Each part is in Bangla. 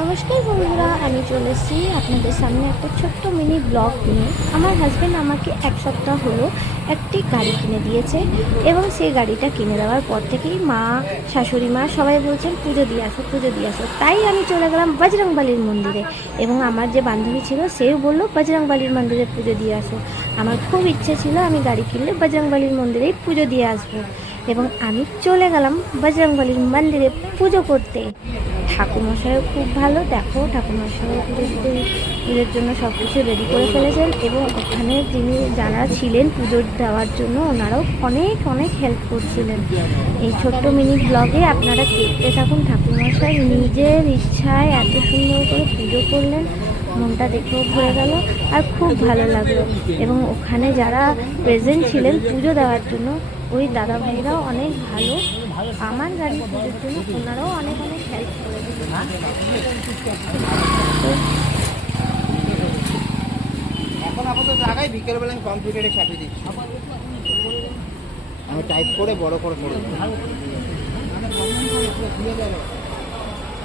নমস্কার বন্ধুরা, আমি চলে এসেছি আপনাদের সামনে একটা ছোট্ট মিনি ব্লগ নিয়ে। আমার হাজব্যান্ড আমাকে এক সপ্তাহ হলো একটি গাড়ি কিনে দিয়েছে এবং সেই গাড়িটা কিনে দেওয়ার পর থেকেই মা, শাশুড়ি মা সবাই বলছেন, পুজো দিয়ে আসো, পুজো দিয়ে আসো। তাই আমি চলে গেলাম বজরংবালির মন্দিরে এবং আমার যে বান্ধবী ছিল, সেও বলল, বজরংবালির মন্দিরে পুজো দিয়ে আসো। আমার খুব ইচ্ছে ছিল আমি গাড়ি কিনলে বজরংবালির মন্দিরেই পুজো দিয়ে আসব এবং আমি চলে গেলাম বজরংবলীর মন্দিরে পুজো করতে। ঠাকুরমশাইও খুব ভালো। দেখো, ঠাকুরমশাইও পুজো পুজো- পুজোর জন্য সব কিছু রেডি করে ফেলেছেন এবং ওখানে যিনি যারা ছিলেন পুজোর দেওয়ার জন্য, ওনারাও অনেক অনেক হেল্প করছিলেন। এই ছোট্ট মিনি ব্লগে আপনারা দেখতে থাকুন ঠাকুরমশাই। নিজের ইচ্ছায় এত সুন্দর করে পুজো করলেন। মনটা দেখেও ভরে গেল আর খুব ভালো লাগল। এবং ওখানে যারা প্রেজেন্ট ছিলেন পুজো দেওয়ার জন্য, ওই দাদা ভাইরাও অনেক ভালো। আমার গাড়ি পুজোর জন্য ওনারাও অনেক অনেক হেল্প করে আপাতত লাগাই বিকেলবেলা আমি কম্পিউটারে দিচ্ছি। আমি টাইপ করে বড় করে।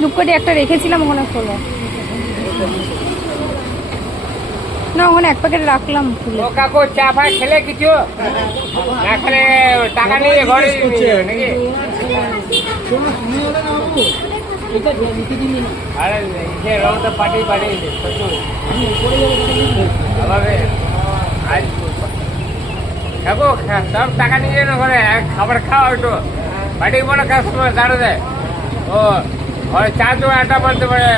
ধূপকাঠি একটা রেখেছিলাম ওখানে খোলো। না ওখানে এক প্যাকেট রাখলাম খুলে। কাকু চা ফা খেলে কিছু? না খেলে টাকা নিয়ে ঘরে নাকি? এটা লিখে দিলি না আরে সে রং তো পাটি পাটি প্রচুর আবার আজ কাকু খা- সব টাকা নিয়ে যেন ঘরে আর খাবার খাও একটু পাটি বড় কাস্টমার দাঁড়ো দেয় ও ঘরে চা তো আটা বানতে পারে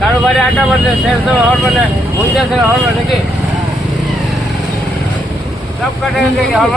কারও বাড়ি আটা বানতে শেষ তো হর মানে মুঞ্জা শেষ হর নাকি সব কাটে দেখি হর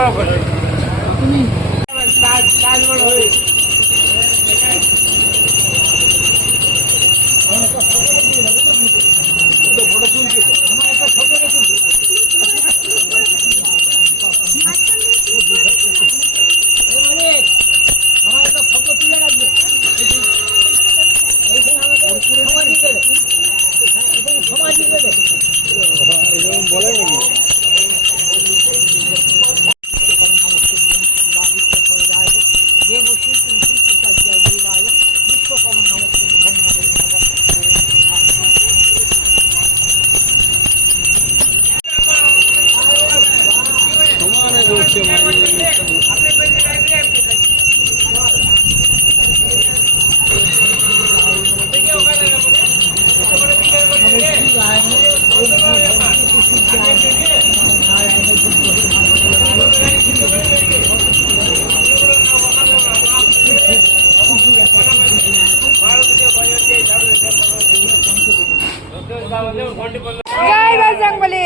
জয় বজরংবলী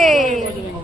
কোথায়